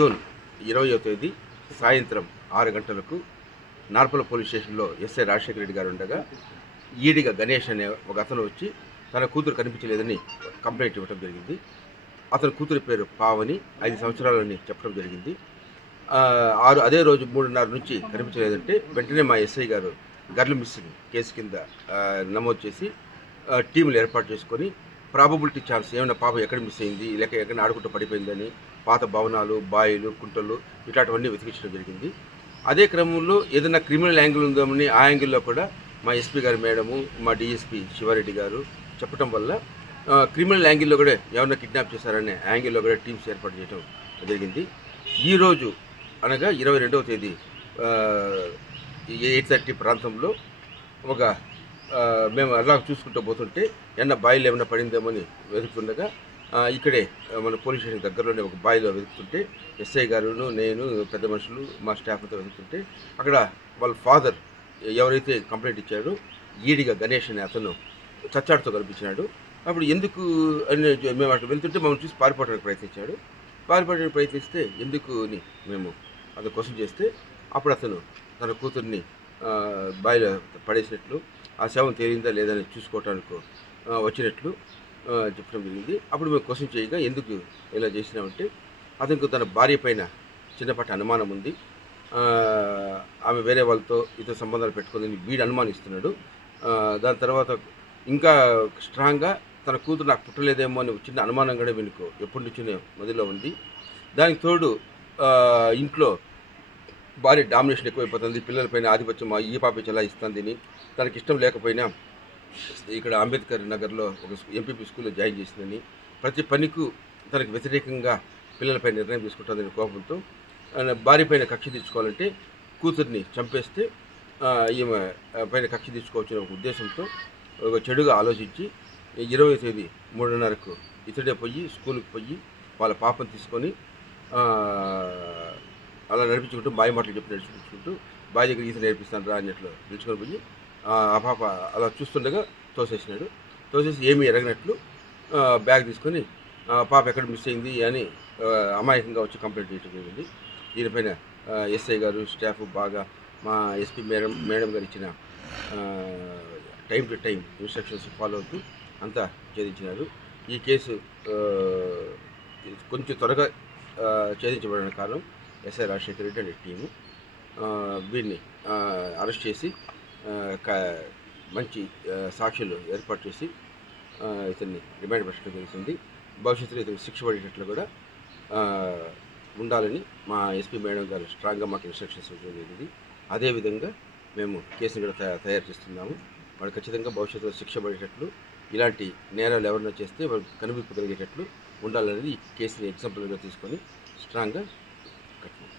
June 20వ తేదీ సాయంత్రం 6 గంటలకు నార్పల పోలీస్ స్టేషన్లో ఎస్ఐ రాజశేఖర రెడ్డి గారు ఉండగా ఈడిగా గణేష్ అనే ఒక అతను వచ్చి తన కూతురు కనిపించలేదని కంప్లైంట్ ఇవ్వడం జరిగింది. అతని కూతురి పేరు పావని, 5 సంవత్సరాలని చెప్పడం జరిగింది. అదే రోజు 3:30 నుంచి కనిపించలేదంటే వెంటనే మా ఎస్ఐ గారు గర్ల్ మిస్సింగ్ కేసు కింద నమోదు చేసి టీములు ఏర్పాటు చేసుకొని ప్రాబబిలిటీ ఛాన్స్ ఏమైనా పాప ఎక్కడ మిస్ అయింది, లేక ఎక్కడ ఆడుకుంటూ పడిపోయిందని పాత భవనాలు, బాయిలు, కుంటలు ఇట్లాంటివన్నీ వెతికించడం జరిగింది. అదే క్రమంలో ఏదైనా క్రిమినల్ యాంగిల్ ఉందామని ఆ యాంగిల్లో కూడా మా ఎస్పీ గారు మేడము, మా డిఎస్పీ శివారెడ్డి గారు చెప్పడం వల్ల క్రిమినల్ యాంగిల్లో కూడా ఎవరైనా కిడ్నాప్ చేశారనే యాంగిల్లో కూడా టీమ్స్ ఏర్పాటు చేయడం జరిగింది. ఈరోజు అనగా 22వ తేదీ 8:30 ప్రాంతంలో ఒక మేము అలా చూసుకుంటూ పోతుంటే బాయిలో ఏమైనా పడిందేమని వెతుకుతుండగా ఇక్కడే మన పోలీస్ స్టేషన్ దగ్గరలోనే ఒక బాయిలో వెతుకుతుంటే ఎస్ఐ గారును, నేను, పెద్ద మనుషులు, మా స్టాఫ్ అంతా వెతుకుతుంటే అక్కడ వాళ్ళ ఫాదర్ ఎవరైతే కంప్లైంట్ ఇచ్చాడో ఈడిగా గణేష్ అనే అతను చచ్చాడుతో కనిపించినాడు. అప్పుడు ఎందుకు అని మేము అక్కడ వెళ్తుంటే మమ్మల్ని చూసి పారిపోవడానికి ప్రయత్నిస్తే ఎందుకు అని మేము అతను క్వశ్చన్ చేస్తే అప్పుడు అతను తన కూతుర్ని బాయిలో పడేసినట్లు, ఆ శవం తేలిందా లేదని చూసుకోవటానికి వచ్చినట్లు చెప్పడం జరిగింది. అప్పుడు మేము క్వశ్చన్ చేయగా ఎందుకు ఇలా చేసినామంటే అతనికి తన భార్య పైన చిన్నపాటి అనుమానం ఉంది, ఆమె వేరే వాళ్ళతో ఇతర సంబంధాలు పెట్టుకుందని వీడు అనుమానిస్తున్నాడు. దాని తర్వాత ఇంకా స్ట్రాంగ్గా తన కూతురు నాకు పుట్టలేదేమో అని చిన్న అనుమానం కూడా వీనికి ఎప్పటి నుంచో మదిలో ఉంది. దానికి తోడు ఇంట్లో భార్య డామినేషన్ ఎక్కువైపోతుంది, పిల్లలపైన ఆధిపత్యం ఈ పాప చెలాయిస్తుందని, తనకి ఇష్టం లేకపోయినా ఇక్కడ అంబేద్కర్ నగర్లో ఒక ఎంపీపీ స్కూల్లో జాయిన్ చేసిందని, ప్రతి పనికి తనకు వ్యతిరేకంగా పిల్లలపై నిర్ణయం తీసుకుంటుందని కోపంతో భార్య పైన కక్ష తీర్చుకోవాలంటే కూతుర్ని చంపేస్తే ఈమె పైన కక్ష తీర్చుకోవచ్చిన ఒక ఉద్దేశంతో ఒక చెడుగా ఆలోచించి 20వ తేదీ 3:30కు ఇతడే పోయి స్కూల్కి పోయి వాళ్ళ పాపను తీసుకొని అలా నడిపించుకుంటూ బావి మాటలు చెప్పి నడిపించుకుంటూ బావి దగ్గర ఈత నేర్పిస్తాను రా అన్నట్లు పిలుచుకొని పోయి ఆ పాప అలా చూస్తుండగా తోసేసి ఏమీ ఎరగనట్లు బ్యాగ్ తీసుకొని పాప ఎక్కడ మిస్ అయింది అని అమాయకంగా వచ్చి కంప్లైంట్ చేయడం జరిగింది. దీనిపైన ఎస్ఐ గారు, స్టాఫ్ బాగా మా ఎస్పీ మేడం గారు ఇచ్చిన time to time instructions follow అవుతూ అంతా ఛేదించినారు. ఈ కేసు కొంచెం త్వరగా ఛేదించబడిన కారణం ఎస్ఐ రాజశేఖర రెడ్డి అనే టీము వీరిని అరెస్ట్ చేసి మంచి సాక్షులు ఏర్పాటు చేసి ఇతన్ని రిమాండ్ పెట్టడం జరుగుతుంది. భవిష్యత్తులో ఇతనికి శిక్ష పడేటట్లు కూడా ఉండాలని మా ఎస్పీ మేడం గారు స్ట్రాంగ్గా మాకు ఇన్స్ట్రక్షన్స్ ఇవ్వడం జరిగింది. అదేవిధంగా మేము కేసును కూడా తయారు చేస్తున్నాము. వాడు ఖచ్చితంగా భవిష్యత్తులో శిక్ష పడేటట్లు, ఇలాంటి నేరాలు ఎవరైనా చేస్తే వాడు కనువిప్పు కలిగేటట్లు ఉండాలనేది ఈ కేసుని ఎగ్జాంపుల్గా తీసుకొని స్ట్రాంగ్గా కట్టినాం.